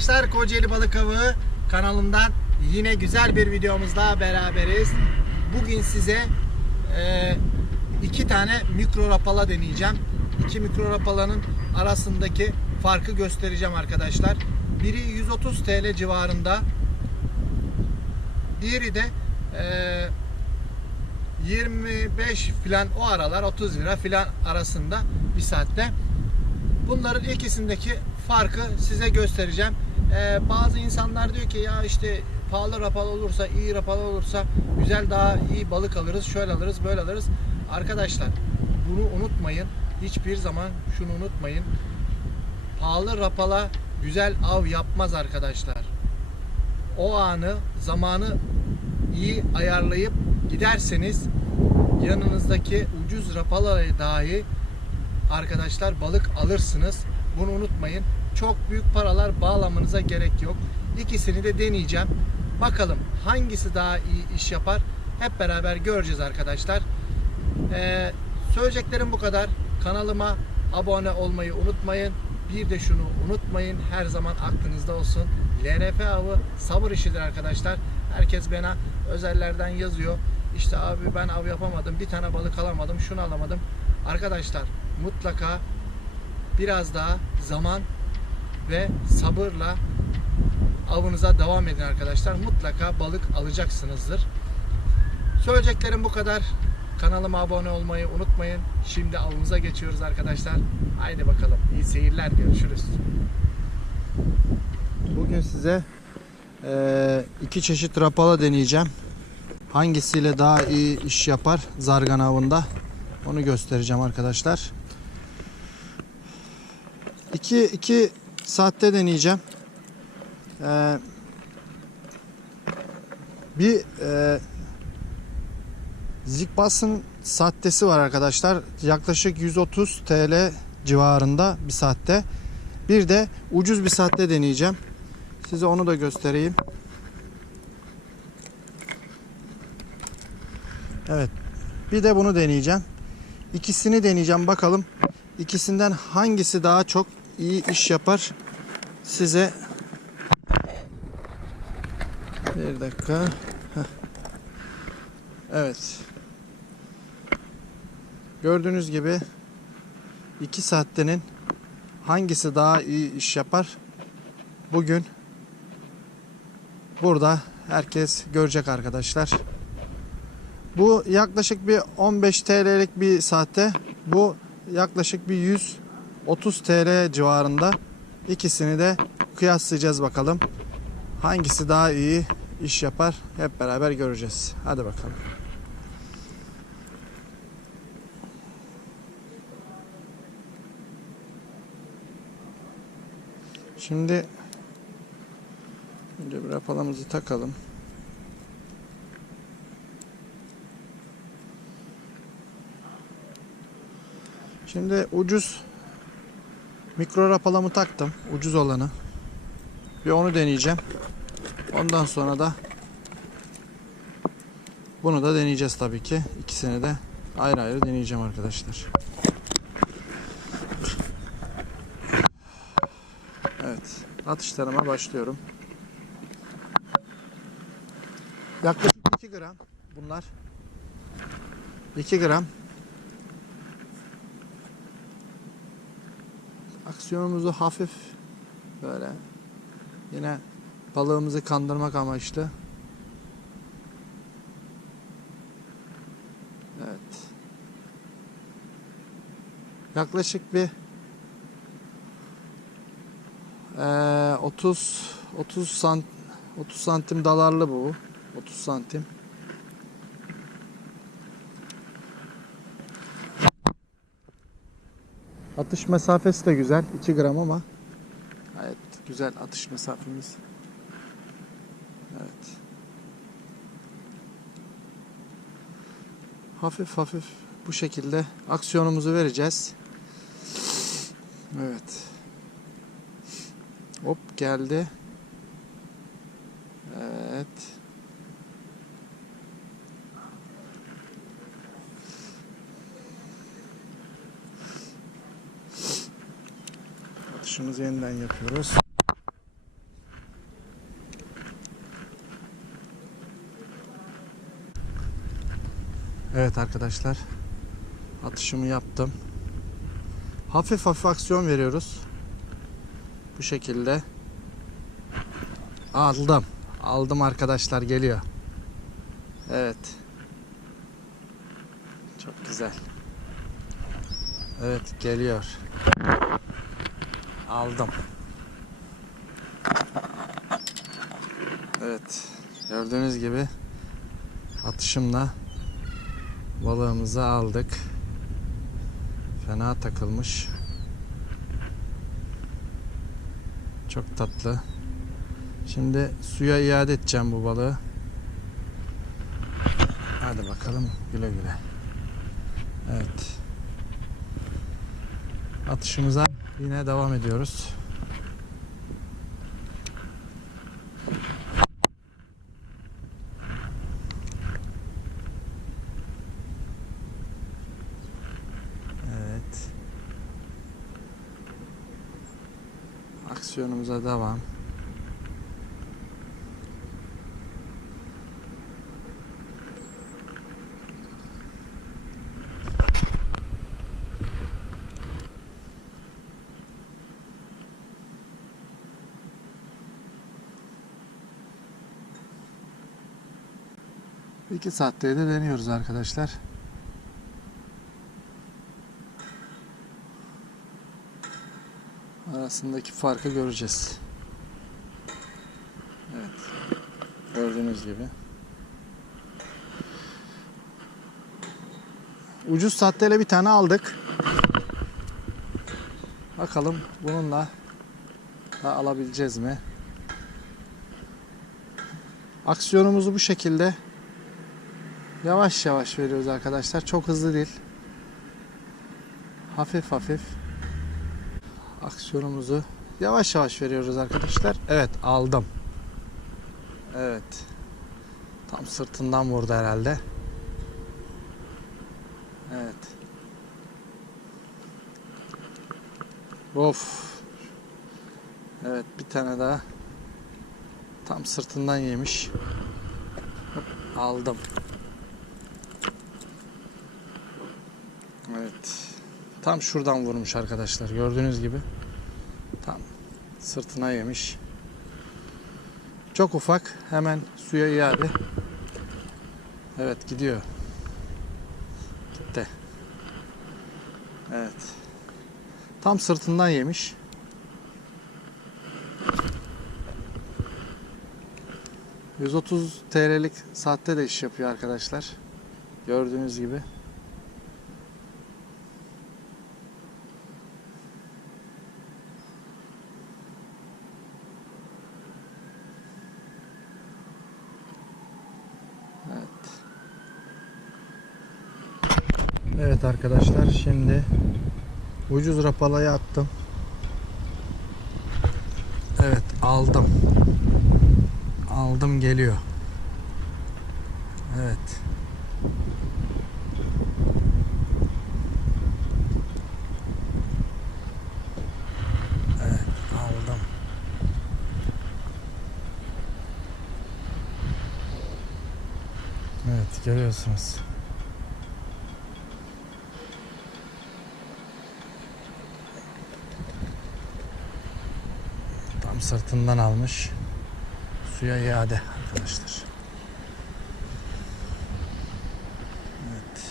Arkadaşlar Kocaeli Balık Avı kanalından yine güzel bir videomuzda beraberiz. Bugün size e, iki tane mikro rapala deneyeceğim. İki mikro rapalanın arasındaki farkı göstereceğim arkadaşlar. Biri 130 TL civarında. Diğeri de e, 25 filan o aralar 30 lira filan arasında bir saatte. Bunların ikisindeki farkı size göstereceğim. Ee, bazı insanlar diyor ki ya işte pahalı rapal olursa, iyi rapal olursa güzel daha iyi balık alırız, şöyle alırız, böyle alırız. Arkadaşlar bunu unutmayın. Hiçbir zaman şunu unutmayın. Pahalı rapala güzel av yapmaz arkadaşlar. O anı, zamanı iyi ayarlayıp giderseniz yanınızdaki ucuz rapalaya dahi arkadaşlar balık alırsınız. Bunu unutmayın. Çok büyük paralar bağlamanıza gerek yok. İkisini de deneyeceğim. Bakalım hangisi daha iyi iş yapar. Hep beraber göreceğiz arkadaşlar. Ee, söyleyeceklerim bu kadar. Kanalıma abone olmayı unutmayın. Bir de şunu unutmayın. Her zaman aklınızda olsun. LRF avı sabır işidir arkadaşlar. Herkes bana özellerden yazıyor. İşte abi ben av yapamadım. Bir tane balık alamadım. Şunu alamadım. Arkadaşlar mutlaka biraz daha zaman ve sabırla avınıza devam edin arkadaşlar. Mutlaka balık alacaksınızdır. Söyleyeceklerim bu kadar. Kanalıma abone olmayı unutmayın. Şimdi avımıza geçiyoruz arkadaşlar. Haydi bakalım. İyi seyirler. Görüşürüz. Bugün size eee, iki çeşit rapala deneyeceğim. Hangisiyle daha iyi iş yapar zargan avında onu göstereceğim arkadaşlar. 2 2 saatte deneyeceğim. Ee, bir e, Zigbas'ın sattesi var arkadaşlar. Yaklaşık 130 TL civarında bir saatte. Bir de ucuz bir saatte deneyeceğim. Size onu da göstereyim. Evet. Bir de bunu deneyeceğim. İkisini deneyeceğim bakalım. İkisinden hangisi daha çok iyi iş yapar. Size bir dakika. Evet. Gördüğünüz gibi iki saattenin hangisi daha iyi iş yapar? Bugün burada herkes görecek arkadaşlar. Bu yaklaşık bir 15 TL'lik bir saatte. Bu yaklaşık bir 130 TL civarında. İkisini de kıyaslayacağız bakalım. Hangisi daha iyi iş yapar hep beraber göreceğiz. Hadi bakalım. Şimdi önce bir rapalamızı takalım. Şimdi ucuz mikro rapalamı taktım. Ucuz olanı. Bir onu deneyeceğim. Ondan sonra da bunu da deneyeceğiz tabii ki. İkisini de ayrı ayrı deneyeceğim arkadaşlar. Evet. Atışlarıma başlıyorum. Yaklaşık 2 gram bunlar. 2 gram aksiyonumuzu hafif böyle yine balığımızı kandırmak amaçlı. Evet. Yaklaşık bir eee 30 30 sant 30 santim dalarlı bu. 30 santim. Atış mesafesi de güzel. 2 gram ama gayet güzel atış mesafemiz. Evet. Hafif hafif bu şekilde aksiyonumuzu vereceğiz. Evet. Hop geldi. Çıkışımızı yeniden yapıyoruz. Evet arkadaşlar. Atışımı yaptım. Hafif hafif aksiyon veriyoruz. Bu şekilde. Aldım. Aldım arkadaşlar geliyor. Evet. Çok güzel. Evet geliyor. Aldım. Evet. Gördüğünüz gibi atışımla balığımızı aldık. Fena takılmış. Çok tatlı. Şimdi suya iade edeceğim bu balığı. Hadi bakalım güle güle. Evet. Atışımıza yine devam ediyoruz. Evet. Aksiyonumuza devam. İki saatte de deniyoruz arkadaşlar. arasındaki farkı göreceğiz. Evet. Gördüğünüz gibi. Ucuz sahteyle bir tane aldık. Bakalım bununla da alabileceğiz mi? Aksiyonumuzu bu şekilde yavaş yavaş veriyoruz arkadaşlar. Çok hızlı değil. Hafif hafif aksiyonumuzu yavaş yavaş veriyoruz arkadaşlar. Evet aldım. Evet. Tam sırtından vurdu herhalde. Evet. Of. Evet bir tane daha. Tam sırtından yemiş. Aldım. Evet. Tam şuradan vurmuş arkadaşlar. Gördüğünüz gibi. Tam sırtına yemiş. Çok ufak. Hemen suya iade. Evet gidiyor. Gitti. Evet. Tam sırtından yemiş. ...130 TL'lik saatte de iş yapıyor arkadaşlar. Gördüğünüz gibi. Evet. Evet arkadaşlar şimdi ucuz rapalayı attım. Evet aldım. Aldım geliyor. Evet. Evet aldım. Evet görüyorsunuz. Tam sırtından almış. Suya iade arkadaşlar. Evet.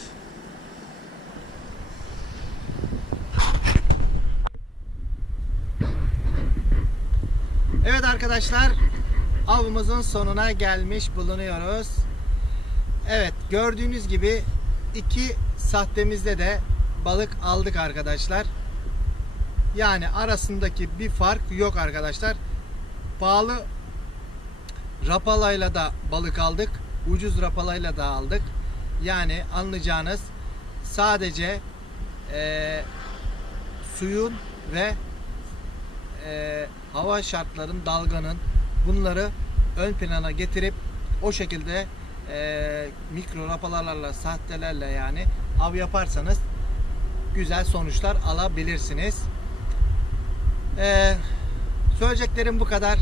Evet arkadaşlar avımızın sonuna gelmiş bulunuyoruz. Evet gördüğünüz gibi iki sahtemizde de balık aldık arkadaşlar. Yani arasındaki bir fark yok arkadaşlar. Pahalı rapalayla da balık aldık. Ucuz rapalayla da aldık. Yani anlayacağınız sadece eee, suyun ve eee, hava şartların, dalganın bunları ön plana getirip o şekilde eee, mikro rapalarla, sahtelerle yani av yaparsanız güzel sonuçlar alabilirsiniz. Eee, söyleyeceklerim bu kadar.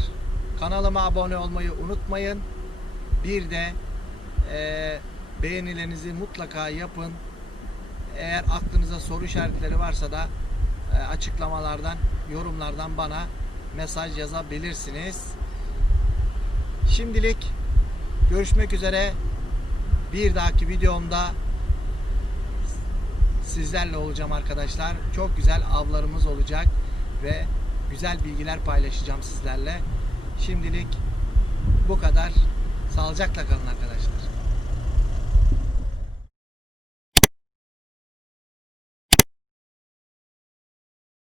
Kanalıma abone olmayı unutmayın. Bir de eee, beğenilerinizi mutlaka yapın. Eğer aklınıza soru işaretleri varsa da e, açıklamalardan, yorumlardan bana mesaj yazabilirsiniz. Şimdilik görüşmek üzere. Bir dahaki videomda sizlerle olacağım arkadaşlar. Çok güzel avlarımız olacak ve güzel bilgiler paylaşacağım sizlerle. Şimdilik bu kadar. Sağlıcakla kalın arkadaşlar.